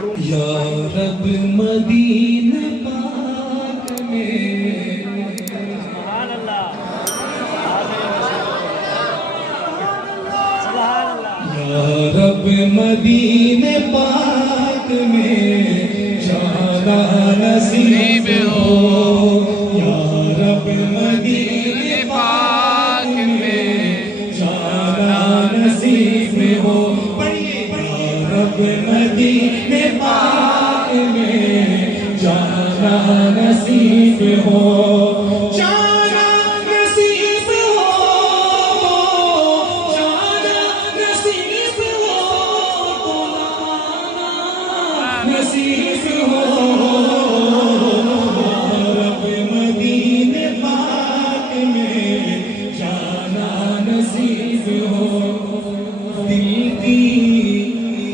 یا رب مدینہ پاک میں سبحان اللہ سبحان اللہ یا رب مدینہ پاک میں جانا نصیب ہو، یا رب مدینہ پاک میں جانا نصیب ہو، یا رب مدینہ پاک میں جانا نصیب ہو، جانا نصیب ہو، جانا نصیب ہو، نصیب ہو، یا رب مدینہ پاک میں جانا نصیب ہو، دل کی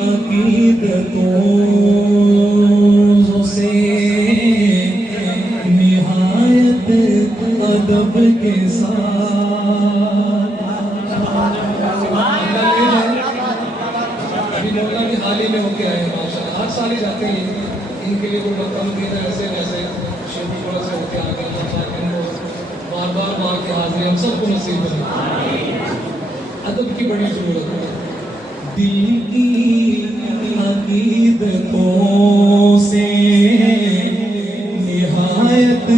عقیدتوں سے نہایت ادب کے ساتھ ابھی مولا بھی حال ہی میں ہو کے آئے ہیں ماشاءاللہ، ہر سال ہی جاتے ہیں ان کے لیے کوئی رقم دی ہے ایسے ویسے شیخ تھوڑا سے ہو کے آ گئے ان کو بار بار مار کے حاضری ہم سب کو نصیب ہے، ادب کی بڑی ضرورت ہے، دل کی عقیدتوں سے نہایت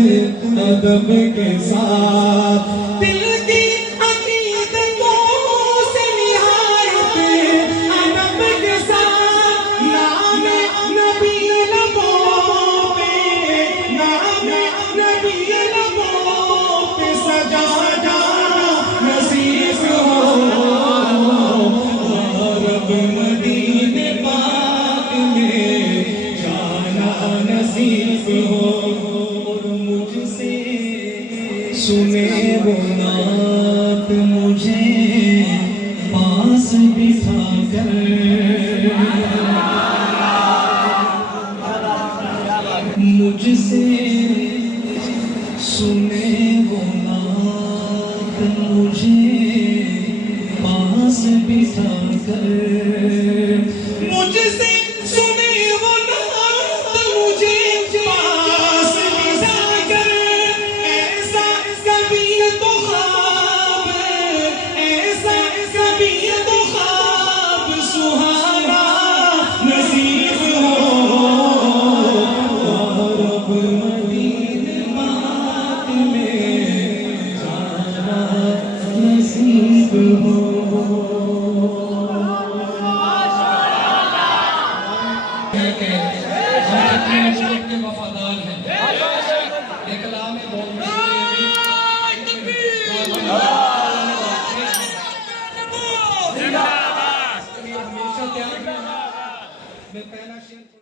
ادب کے ساتھ، دل کی عقیدتوں سے نہایت ادب کے ساتھ، نام نبی لبوں پہ، نام نبی لبوں پہ سجا جانا نصیب ہو، رب مدینہ پاک میں جانا نصیب ہو، اور مجھ سے سنے وہ نعت مجھے پاس بٹھا کر، مجھ سے سنے وہ نعت مجھے پاس بٹھا کر، مجھ سے سنے وہ نعت مجھے پاس بٹھا کر، ایسا کبھی تو خواب، ایسا کبھی تو خواب سہانا نصیب ہو، رب مدینہ پاک میں جانا نصیب ہو۔ وفادار ہیں ایک کلام ہے بہت میں پہلا شعر